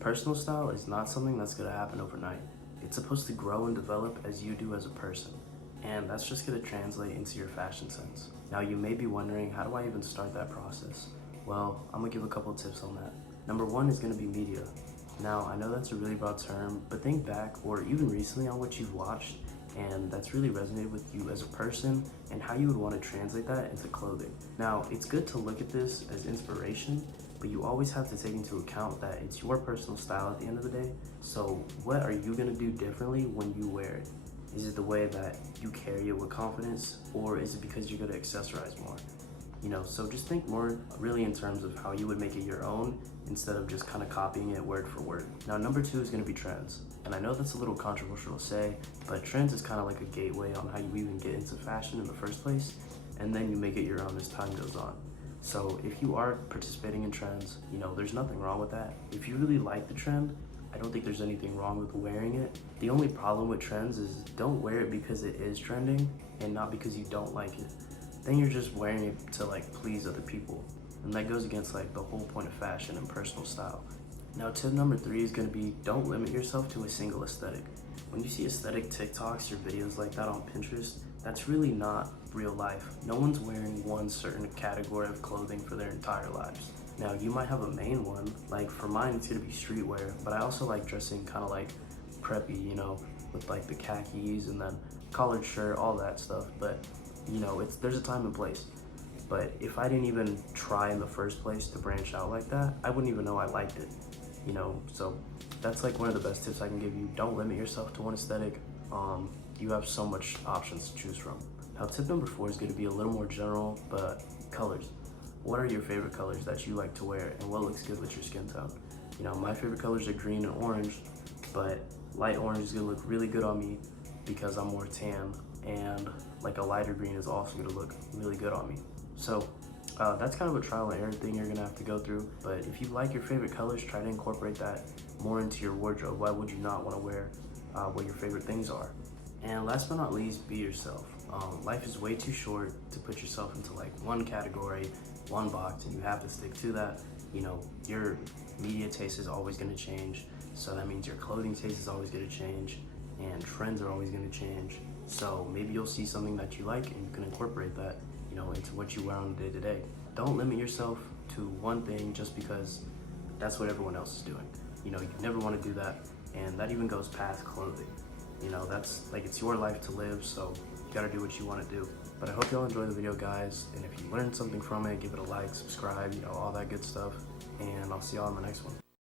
Personal style is not something that's gonna happen overnight. It's supposed to grow and develop as you do as a person. And that's just gonna translate into your fashion sense. Now you may be wondering, how do I even start that process? Well, I'm gonna give a couple tips on that. Number one is gonna be media. Now, I know that's a really broad term, but think back or even recently on what you've watched and that's really resonated with you as a person and how you would want to translate that into clothing. Now, it's good to look at this as inspiration, but you always have to take into account that it's your personal style at the end of the day. So what are you gonna do differently when you wear it? Is it the way that you carry it with confidence, or is it because you're gonna accessorize more? So just think more really in terms of how you would make it your own instead of just kind of copying it word for word. Now, number two is going to be trends. And I know that's a little controversial to say, but trends is kind of like a gateway on how you even get into fashion in the first place, and then you make it your own as time goes on. So if you are participating in trends, there's nothing wrong with that. If you really like the trend, I don't think there's anything wrong with wearing it. The only problem with trends is don't wear it because it is trending and not because you don't like it. Then you're just wearing it to please other people. And that goes against the whole point of fashion and personal style. Now tip number three is gonna be, don't limit yourself to a single aesthetic. When you see aesthetic TikToks or videos like that on Pinterest, that's really not real life. No one's wearing one certain category of clothing for their entire lives. Now you might have a main one, for mine it's gonna be streetwear, but I also like dressing kind of preppy, with the khakis and then collared shirt, all that stuff. But there's a time and place. But if I didn't even try in the first place to branch out like that, I wouldn't even know I liked it. So that's one of the best tips I can give you. Don't limit yourself to one aesthetic. You have so much options to choose from. Now tip number four is going to be a little more general, but colors. What are your favorite colors that you like to wear, and what looks good with your skin tone? My favorite colors are green and orange, but light orange is going to look really good on me because I'm more tan, and a lighter green is also going to look really good on me. So that's kind of a trial and error thing you're gonna have to go through. But if you like your favorite colors, try to incorporate that more into your wardrobe. Why would you not want to wear what your favorite things are? And last but not least, be yourself. Life is way too short to put yourself into one category, one box, and you have to stick to that. Your media taste is always gonna change. So that means your clothing taste is always gonna change, and trends are always gonna change. So maybe you'll see something that you like and you can incorporate that into what you wear on a day-to-day. Don't limit yourself to one thing just because that's what everyone else is doing. You never want to do that, and that even goes past clothing. That's it's your life to live, so you gotta do what you want to do. But I hope y'all enjoy the video, guys, and if you learned something from it, give it a like, subscribe, all that good stuff, and I'll see y'all in the next one.